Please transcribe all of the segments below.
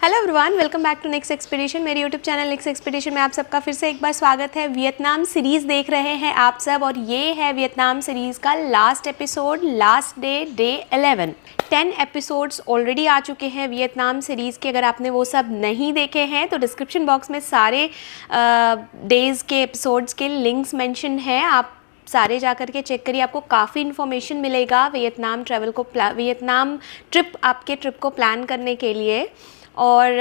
Hello everyone, welcome back to next expedition. मेरे YouTube channel next expedition में आप सबका फिर से एक बार स्वागत है। वियतनाम सीरीज़ देख रहे हैं आप सब और ये है वियतनाम सीरीज़ का last episode, last day, day 11। 10 episodes already आ चुके हैं वियतनाम सीरीज़ के। अगर आपने वो सब नहीं देखे हैं तो डिस्क्रिप्शन बॉक्स में सारे डेज़ के एपिसोड्स के लिंक्स मेंशन हैं, आप सारे जा कर के चेक करिए। आपको काफ़ी इन्फॉर्मेशन मिलेगा वियतनाम वियतनाम ट्रिप, आपके ट्रिप को प्लान करने के लिए। और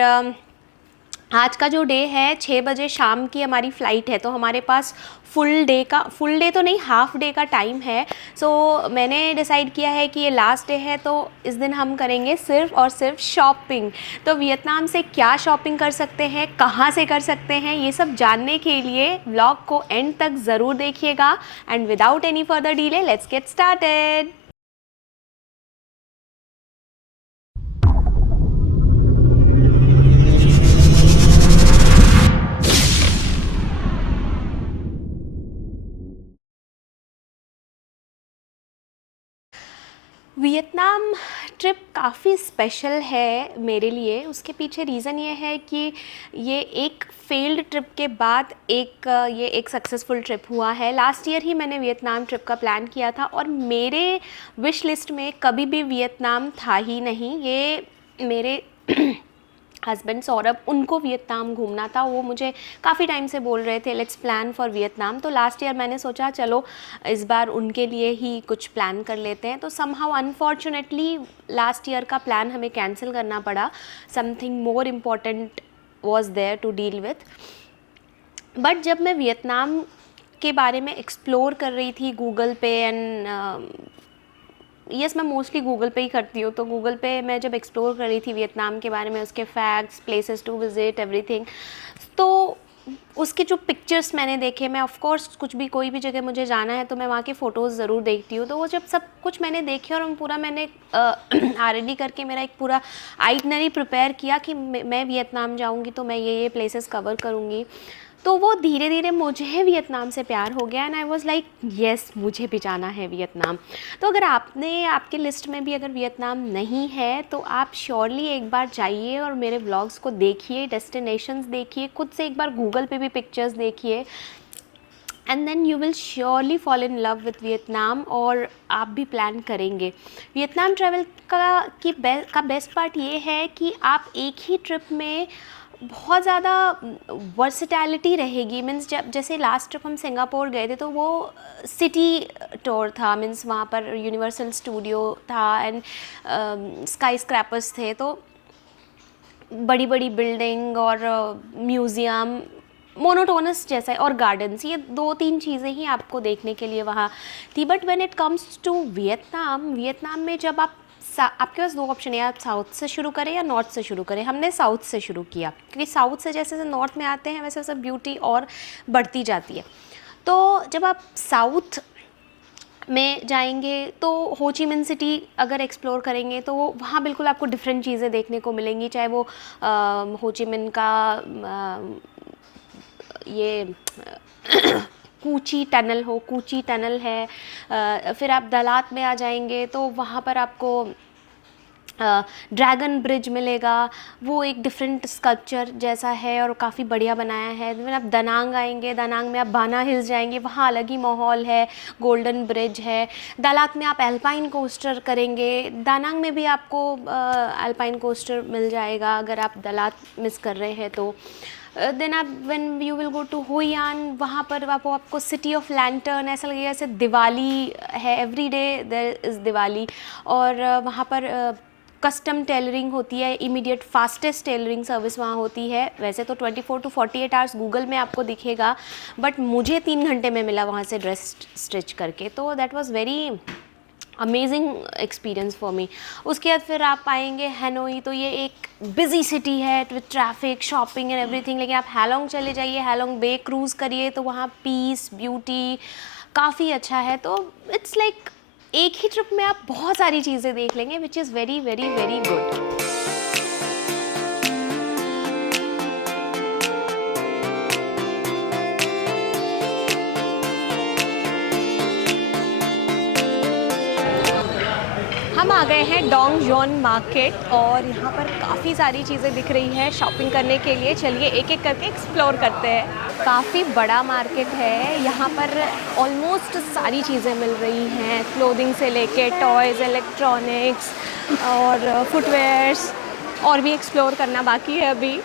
आज का जो डे है 6 बजे शाम की हमारी फ़्लाइट है, तो हमारे पास फुल डे तो नहीं, हाफ डे का टाइम है। सो मैंने डिसाइड किया है कि ये लास्ट डे है तो इस दिन हम करेंगे सिर्फ़ और सिर्फ शॉपिंग। तो वियतनाम से क्या शॉपिंग कर सकते हैं, कहाँ से कर सकते हैं, ये सब जानने के लिए व्लॉग को एंड तक ज़रूर देखिएगा। And without any further delay let's get started. Vietnam trip काफ़ी स्पेशल है मेरे लिए। उसके पीछे रीज़न ये है कि ये एक फेल्ड ट्रिप के बाद ये एक सक्सेसफुल ट्रिप हुआ है। लास्ट ईयर ही मैंने वियतनाम ट्रिप का प्लान किया था और मेरे विश लिस्ट में कभी भी वियतनाम था ही नहीं। ये मेरे हस्बैंड सौरभ, उनको वियतनाम घूमना था। वो मुझे काफ़ी टाइम से बोल रहे थे लेट्स प्लान फॉर वियतनाम। तो लास्ट ईयर मैंने सोचा चलो इस बार उनके लिए ही कुछ प्लान कर लेते हैं। तो समहाउ अनफॉर्चुनेटली लास्ट ईयर का प्लान हमें कैंसिल करना पड़ा। Something more important was there to deal with. But जब मैं वियतनाम के बारे में एक्सप्लोर कर रही थी गूगल पे एंड मैं मोस्टली गूगल पे ही करती हूँ, तो गूगल पे मैं जब एक्सप्लोर कर रही थी वियतनाम के बारे में, उसके facts, places to visit, everything, तो उसके जो पिक्चर्स मैंने देखे, मैं ऑफ कोर्स कोई भी जगह मुझे जाना है तो मैं वहाँ के फ़ोटोज़ ज़रूर देखती हूँ। तो वो जब सब कुछ मैंने देखे और मैंने आरएडी करके मेरा एक पूरा आइटनरी प्रिपेयर किया कि मैं वियतनाम जाऊँगी तो मैं ये प्लेसेस कवर करूँगी, तो वो धीरे धीरे मुझे वियतनाम से प्यार हो गया and I was like yes, मुझे भी जाना है वियतनाम। तो अगर आपके लिस्ट में भी अगर वियतनाम नहीं है तो आप श्योरली एक बार जाइए और मेरे व्लॉग्स को देखिए, डेस्टिनेशंस देखिए, खुद से एक बार गूगल पे भी पिक्चर्स देखिए and then you will surely fall in love with Vietnam और आप भी प्लान करेंगे। वियतनाम ट्रैवल का बेस्ट पार्ट ये है कि आप एक ही ट्रिप में बहुत ज़्यादा वर्सिटैलिटी रहेगी। मीन्स जैसे लास्ट ट्रिप हम सिंगापुर गए थे तो वो सिटी टूर था, मीन्स वहाँ पर यूनिवर्सल स्टूडियो था एंड स्काई स्क्रैपर्स थे, तो बड़ी बड़ी बिल्डिंग और म्यूज़ियम, मोनोटोनस जैसा है, और गार्डन्स, ये 2-3 चीज़ें ही आपको देखने के लिए वहाँ थी। But when it comes to Vietnam में जब आपके पास 2 ऑप्शन है, आप साउथ से शुरू करें या नॉर्थ से शुरू करें। हमने साउथ से शुरू किया क्योंकि साउथ से जैसे जैसे नॉर्थ में आते हैं वैसे वैसे ब्यूटी और बढ़ती जाती है। तो जब आप साउथ में जाएंगे तो हो ची मिन सिटी अगर एक्सप्लोर करेंगे तो वहाँ बिल्कुल आपको डिफरेंट चीज़ें देखने को मिलेंगी, चाहे वो हो ची मिन का ये कूची टनल है। फिर आप दलात में आ जाएंगे तो वहाँ पर आपको ड्रैगन ब्रिज मिलेगा, वो एक डिफरेंट स्कल्पचर जैसा है और काफ़ी बढ़िया बनाया है। फिर आप दनांग आएंगे, दनांग में आप बाना हिल्स जाएंगे, वहाँ अलग ही माहौल है, गोल्डन ब्रिज है। दलात में आप एल्पाइन कोस्टर करेंगे, दानांग में भी आपको एल्पाइन कोस्टर मिल जाएगा अगर आप दलात मिस कर रहे हैं तो। देन आप when you will go to Hoi An, वहाँ पर आपको सिटी ऑफ लैंटर्न ऐसा लगेगा जैसे दिवाली है, every day there is Diwali. और वहाँ पर कस्टम टेलरिंग होती है, इमीडिएट फास्टेस्ट टेलरिंग सर्विस वहाँ होती है। वैसे तो 24 to 48 आवर्स गूगल में आपको दिखेगा, बट मुझे 3 घंटे में मिला वहाँ से ड्रेस स्टिच करके, तो that was very amazing experience for me. उसके बाद फिर आप आएंगे हैनोई, तो ये एक बिजी सिटी है with traffic, shopping and everything. लेकिन आप हैलोंग चले जाइए, हैलोंग बे क्रूज़ करिए तो वहाँ पीस, ब्यूटी काफ़ी अच्छा है। तो इट्स लाइक एक ही ट्रिप में आप बहुत सारी चीज़ें देख लेंगे, which is very very very good. हम आ गए हैं डोंग जॉन मार्केट और यहाँ पर काफ़ी सारी चीज़ें दिख रही है शॉपिंग करने के लिए। चलिए एक एक करके एक्सप्लोर करते हैं। काफ़ी बड़ा मार्केट है, यहाँ पर ऑलमोस्ट सारी चीज़ें मिल रही हैं, क्लोथिंग से लेके टॉयज़, इलेक्ट्रॉनिक्स और फुटवेयर्स, और भी एक्सप्लोर करना बाकी है अभी।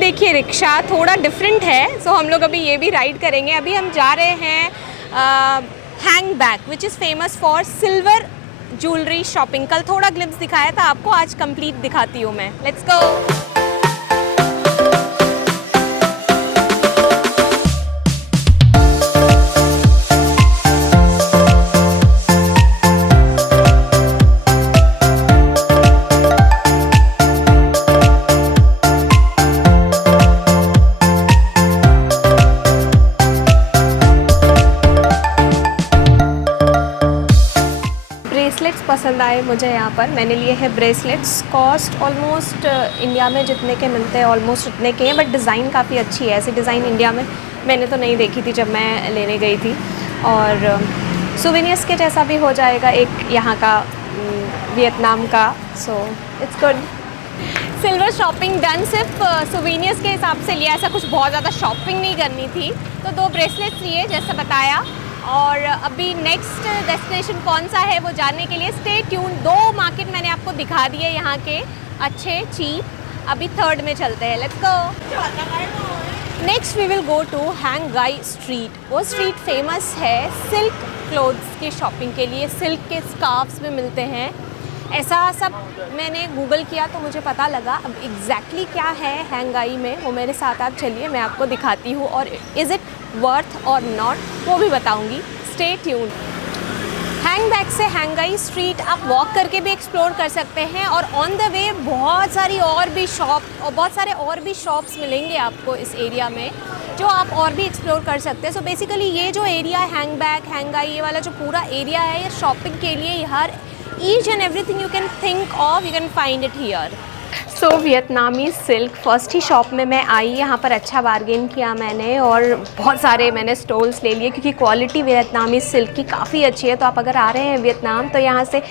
देखिए रिक्शा थोड़ा डिफरेंट है, सो हम लोग अभी ये भी राइड करेंगे। अभी हम जा रहे हैं hang bag which is famous for silver jewellery shopping. कल थोड़ा ग्लिम्स दिखाया था आपको, आज कंप्लीट दिखाती हूँ मैं। Let's go. ब्रेसलेट्स पसंद आए मुझे यहाँ पर, मैंने लिए हैं ब्रेसलेट्स। कॉस्ट ऑलमोस्ट इंडिया में जितने के मिलते हैं ऑलमोस्ट उतने के हैं, बट डिज़ाइन काफ़ी अच्छी है। ऐसी डिज़ाइन इंडिया में मैंने तो नहीं देखी थी जब मैं लेने गई थी। और सुवेनियर्स के जैसा भी हो जाएगा एक यहाँ का वियतनाम का, so it's good. Silver shopping done, सिर्फ सुवेनियर्स के हिसाब से लिया, ऐसा कुछ बहुत ज़्यादा शॉपिंग नहीं करनी थी। तो 2 ब्रेसलेट्स लिए जैसा बताया। और अभी नेक्स्ट डेस्टिनेशन कौन सा है वो जानने के लिए स्टे ट्यून। 2 मार्केट मैंने आपको दिखा दिए यहाँ के, अच्छे चीप। अभी 3rd में चलते हैं, let's go. Next we will go to Hang Gai street. वो स्ट्रीट फेमस है सिल्क क्लोथ्स की शॉपिंग के लिए, सिल्क के स्कार्फ्स भी मिलते हैं। ऐसा सब मैंने गूगल किया तो मुझे पता लगा। अब एग्जैक्टली क्या है हैंगाई में वो मेरे साथ आप चलिए मैं आपको दिखाती हूँ, और इज़ इट वर्थ और नॉट वो भी बताऊँगी। Stay tune. हैंग बैग से हैंगाई स्ट्रीट आप वॉक करके भी एक्सप्लोर कर सकते हैं, और ऑन द वे बहुत सारी और भी शॉप्स मिलेंगे आपको इस एरिया में जो आप और भी एक्सप्लोर कर सकते हैं। सो बेसिकली ये जो एरिया है हैंग बैग हैंगाई, ये वाला जो पूरा एरिया है ये शॉपिंग के लिए, हर each and everything you can think of you can find it here. So Vietnamese silk first ही शॉप में मैं आई, यहाँ पर अच्छा बार्गेन किया मैंने और बहुत सारे मैंने स्टॉल्स ले लिए, क्योंकि क्वालिटी वियतनामी सिल्क की काफ़ी अच्छी है। तो आप अगर आ रहे हैं वियतनाम तो यहाँ से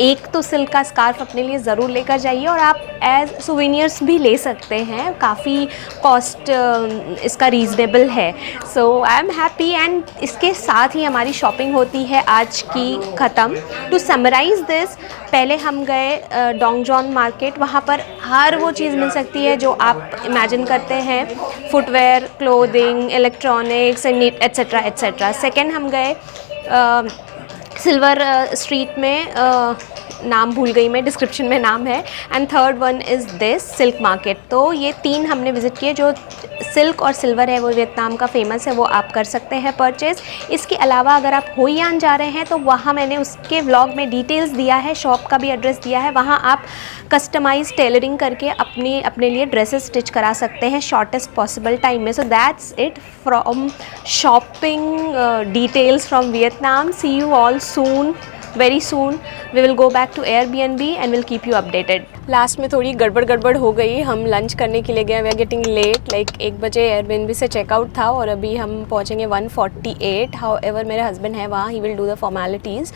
एक तो सिल्क का स्कार्फ अपने लिए ज़रूर लेकर जाइए, और आप एज सुवेनियर्स भी ले सकते हैं। काफ़ी कॉस्ट इसका रीज़नेबल है। सो आई एम हैप्पी, एंड इसके साथ ही हमारी शॉपिंग होती है आज की ख़त्म। टू समराइज़ दिस, पहले हम गए डोंग जॉन मार्केट, वहाँ पर हर वो चीज़ मिल सकती है जो आप इमेजिन करते हैं, footwear, clothing, electronics and etcetera etcetera. Second हम गए सिल्वर स्ट्रीट में, नाम भूल गई मैं, डिस्क्रिप्शन में नाम है। And third one is this silk market. तो ये 3 हमने विज़िट किए। जो सिल्क और सिल्वर है वो वियतनाम का फेमस है, वो आप कर सकते हैं परचेज़। इसके अलावा अगर आप होई आन जा रहे हैं तो वहाँ मैंने उसके व्लॉग में डिटेल्स दिया है, शॉप का भी एड्रेस दिया है। वहाँ आप कस्टमाइज टेलरिंग करके अपने लिए ड्रेसेस स्टिच करा सकते हैं शॉर्टेस्ट पॉसिबल टाइम में। So that's it from shopping details from Vietnam. See you all soon, very soon we will go back to Airbnb and will keep you updated. Last में थोड़ी गड़बड़ हो गई, हम लंच करने के लिए गए, we are getting late, like 1 बजे Airbnb से चेकआउट था और अभी हम पहुँचेंगे 1:48। हाउएवर मेरे हस्बैंड है वहाँ, he will do the formalities.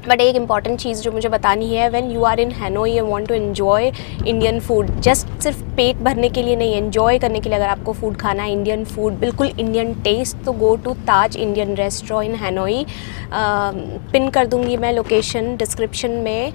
But एक इम्पॉर्टेंट चीज़ जो मुझे बतानी है, when you are in Hanoi you want to enjoy Indian food, just सिर्फ पेट भरने के लिए नहीं, एन्जॉय करने के लिए अगर आपको फूड खाना है, इंडियन फूड, बिल्कुल इंडियन टेस्ट, तो go to Taj Indian restaurant in Hanoi. Pin कर दूँगी मैं लोकेशन डिस्क्रिप्शन में।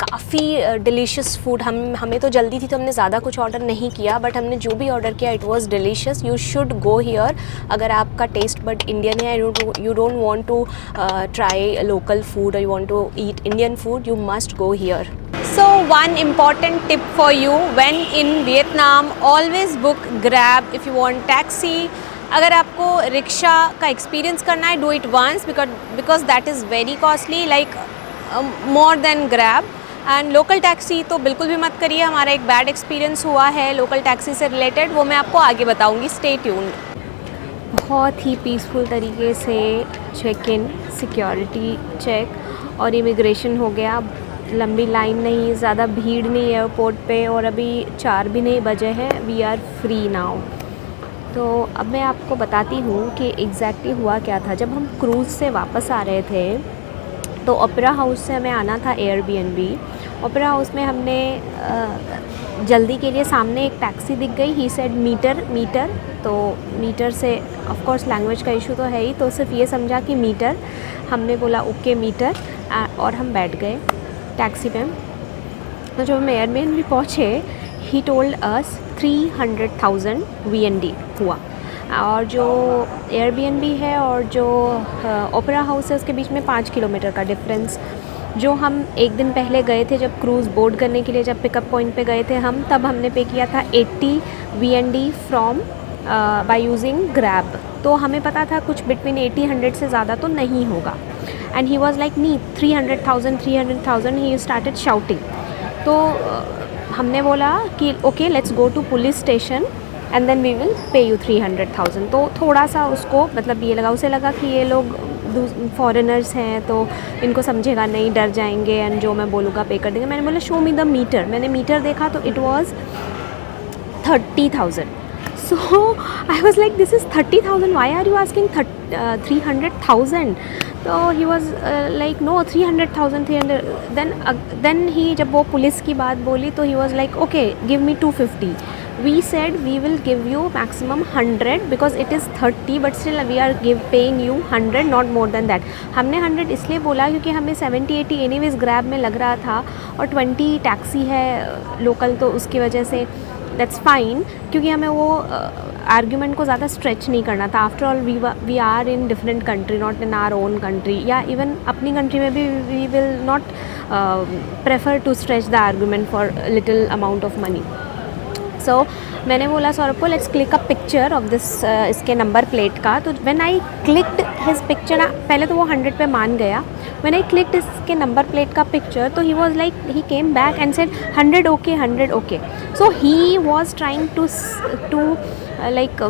काफ़ी डिलीशियस फूड, हमें तो जल्दी थी तो हमने ज़्यादा कुछ ऑर्डर नहीं किया, बट हमने जो भी ऑर्डर किया it was delicious. You should go here अगर आपका टेस्ट बट इंडियन है, you don't want to try local food और you want to eat Indian food, you must go here. So one important tip for you when in Vietnam, always book Grab if you want taxi. अगर आपको rickshaw का experience करना है, do it once because that is very costly, like more than Grab. And local taxi तो बिल्कुल भी मत करिए, हमारा एक बैड एक्सपीरियंस हुआ है लोकल टैक्सी से रिलेटेड, वो मैं आपको आगे बताऊंगी। Stay tuned. बहुत ही पीसफुल तरीके से चेक इन, सिक्योरिटी चेक और इमिग्रेशन हो गया। लंबी लाइन नहीं, ज़्यादा भीड़ नहीं एयरपोर्ट पे, और अभी 4 भी नहीं बजे हैं। We are free now. तो अब मैं आपको बताती हूँ कि एग्जैक्टली हुआ क्या था। जब हम क्रूज़ से वापस आ रहे थे तो ओपेरा हाउस से हमें आना था एयरबीएनबी। ओपेरा हाउस में हमने जल्दी के लिए सामने एक टैक्सी दिख गई। He said meter. तो मीटर से ऑफ कोर्स लैंग्वेज का इशू तो है ही, तो सिर्फ ये समझा कि मीटर। हमने बोला ओके मीटर, और हम बैठ गए टैक्सी में। तो जब हम एयरबीएनबी पहुँचे, ही टोल्ड अस 300,000 VND हुआ। और जो एयरबीएनबी है और जो ओपेरा हाउस है उसके बीच में 5 किलोमीटर का डिफरेंस। जो हम एक दिन पहले गए थे जब क्रूज़ बोर्ड करने के लिए, जब पिकअप पॉइंट पे गए थे हम, तब हमने पे किया था 80 VND from by using grab. तो हमें पता था कुछ बिटवीन 80-100 से ज़्यादा तो नहीं होगा। एंड ही वॉज लाइक नी 300,000 ही स्टार्टेड शाउटिंग। तो हमने बोला कि okay let's go to police station and then we will pay you 300,000। तो थोड़ा सा उसको मतलब ये लगा, उसे लगा कि ये लोग फॉरेनर्स हैं तो इनको समझेगा नहीं, डर जाएंगे एंड जो मैं बोलूँगा पे कर देंगे। मैंने बोला शो मी द मीटर। मैंने मीटर देखा तो it was 30,000। So I was like, this is 30,000. Why are you asking 300,000? So he was like, no, 300,000, 300. Then he जब वो पुलिस की बात बोली तो he was like, okay, give me 250. We said we will give you maximum 100 because it is 30, but still we are paying you 100, not more than that. हमने 100 इसलिए बोला क्योंकि हमें 70-80 एनीवेज ग्रैब में लग रहा था, और 20 टैक्सी है लोकल, तो उसकी वजह से दैट्स फाइन, क्योंकि हमें वो आर्ग्यूमेंट को ज़्यादा स्ट्रेच नहीं करना था। After all we are in different country, not in our own country, या इवन अपनी कंट्री में भी we will not prefer to stretch the argument for little amount of money. So मैंने बोला सौरभ को let's click a picture of this, इसके number plate का। तो when I clicked his picture, पहले तो वो 100 पे मान गया। व्हेन आई क्लिक्ड इसके नंबर प्लेट का पिक्चर तो he was like, he came back and said 100 okay, 100 okay. So he was trying to like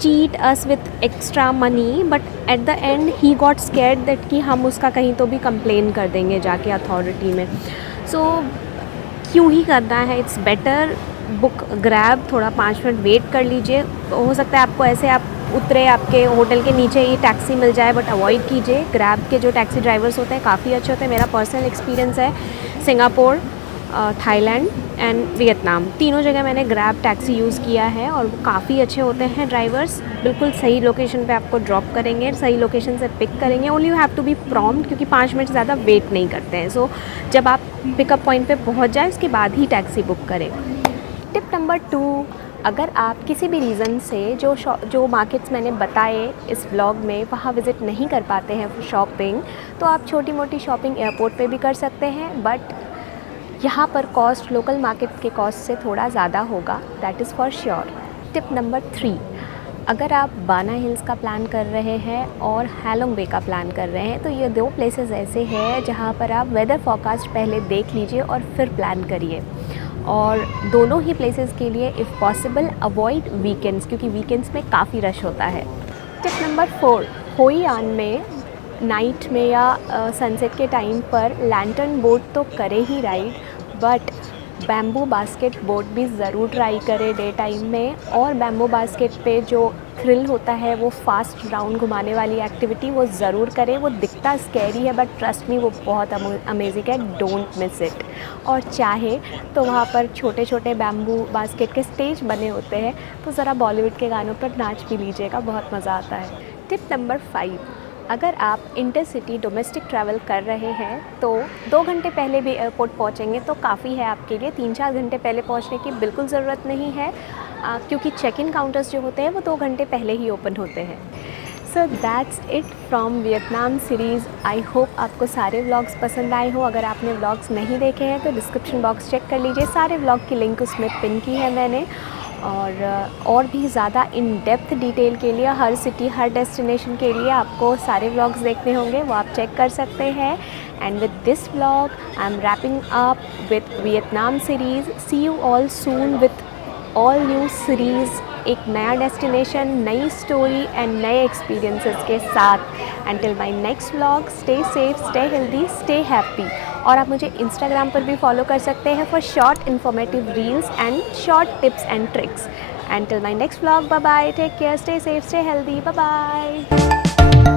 cheat us with extra money, but at the end he got scared that कि हम उसका कहीं तो भी complain कर देंगे जाके अथॉरिटी में। सो क्यों ही करना है, इट्स बेटर बुक ग्रैब, थोड़ा 5 मिनट वेट कर लीजिए। हो सकता है आपको ऐसे आप उतरे, आपके होटल के नीचे ही टैक्सी मिल जाए, बट अवॉइड कीजिए। ग्रैब के जो टैक्सी ड्राइवर्स होते हैं काफ़ी अच्छे होते हैं। मेरा पर्सनल एक्सपीरियंस है सिंगापुर, थाईलैंड एंड वियतनाम, तीनों जगह मैंने ग्रैब टैक्सी यूज़ किया है और वो काफ़ी अच्छे होते हैं ड्राइवर्स। बिल्कुल सही लोकेशन पे आपको ड्रॉप करेंगे, सही लोकेशन से पिक करेंगे। Only you have to be prompt, क्योंकि 5 मिनट ज़्यादा वेट नहीं करते हैं। सो जब आप पिकअप पॉइंट पे पहुंच जाए उसके बाद ही टैक्सी बुक करें। टिप नंबर 2, अगर आप किसी भी रीज़न से जो मार्केट्स मैंने बताए इस व्लॉग में वहाँ विज़िट नहीं कर पाते हैं शॉपिंग, तो आप छोटी मोटी शॉपिंग एयरपोर्ट पे भी कर सकते हैं, बट यहाँ पर कॉस्ट लोकल मार्केट के कॉस्ट से थोड़ा ज़्यादा होगा, that is for sure. Tip number 3, अगर आप बाना हिल्स का प्लान कर रहे हैं और हैलोंग बे का प्लान कर रहे हैं, तो ये 2 प्लेसेस ऐसे हैं जहाँ पर आप वेदर फोरकास्ट पहले देख लीजिए और फिर प्लान करिए। और दोनों ही प्लेसेस के लिए इफ़ पॉसिबल अवॉइड वीकेंड्स, क्योंकि वीकेंड्स में काफ़ी रश होता है। टिप नंबर 4, होई आन में नाइट में या सनसेट के टाइम पर लैंटर्न बोट तो करे ही ride, but bamboo basket boat भी ज़रूर ट्राई करें डे टाइम में। और बैम्बू बास्केट पे जो थ्रिल होता है, वो फास्ट राउंड घुमाने वाली एक्टिविटी, वो ज़रूर करें। वो दिखता स्कैरी है बट ट्रस्ट मी वो बहुत अमेजिंग है, डोंट मिस इट। और चाहे तो वहाँ पर छोटे छोटे बैम्बू बास्केट के स्टेज बने होते हैं, तो ज़रा बॉलीवुड के गानों पर नाच भी लीजिएगा, बहुत मज़ा आता है। टिप नंबर 5, अगर आप इंटरसिटी डोमेस्टिक ट्रैवल कर रहे हैं तो 2 घंटे पहले भी एयरपोर्ट पहुंचेंगे तो काफ़ी है आपके लिए। 3-4 घंटे पहले पहुंचने की बिल्कुल ज़रूरत नहीं है, क्योंकि चेक इन काउंटर्स जो होते हैं वो 2 घंटे पहले ही ओपन होते हैं। सो that's it from Vietnam series. I hope आपको सारे व्लॉग्स पसंद आए हो। अगर आपने व्लॉग्स नहीं देखे हैं तो डिस्क्रिप्शन बॉक्स चेक कर लीजिए, सारे व्लॉग की लिंक उसमें पिन की है मैंने। और भी ज़्यादा इन डेप्थ डिटेल के लिए, हर सिटी हर डेस्टिनेशन के लिए आपको सारे व्लॉग्स देखने होंगे, वो आप चेक कर सकते हैं। And with this vlog I am wrapping up with Vietnam series. See you all soon with all new series एक नया डेस्टिनेशन, नई स्टोरी एंड नए एक्सपीरियंसेस के साथ। Until my next vlog, stay safe, stay healthy, stay happy. और आप मुझे Instagram पर भी फॉलो कर सकते हैं for short informative reels and short tips and tricks. Until my next vlog, bye bye, take care, stay safe, stay healthy, bye bye.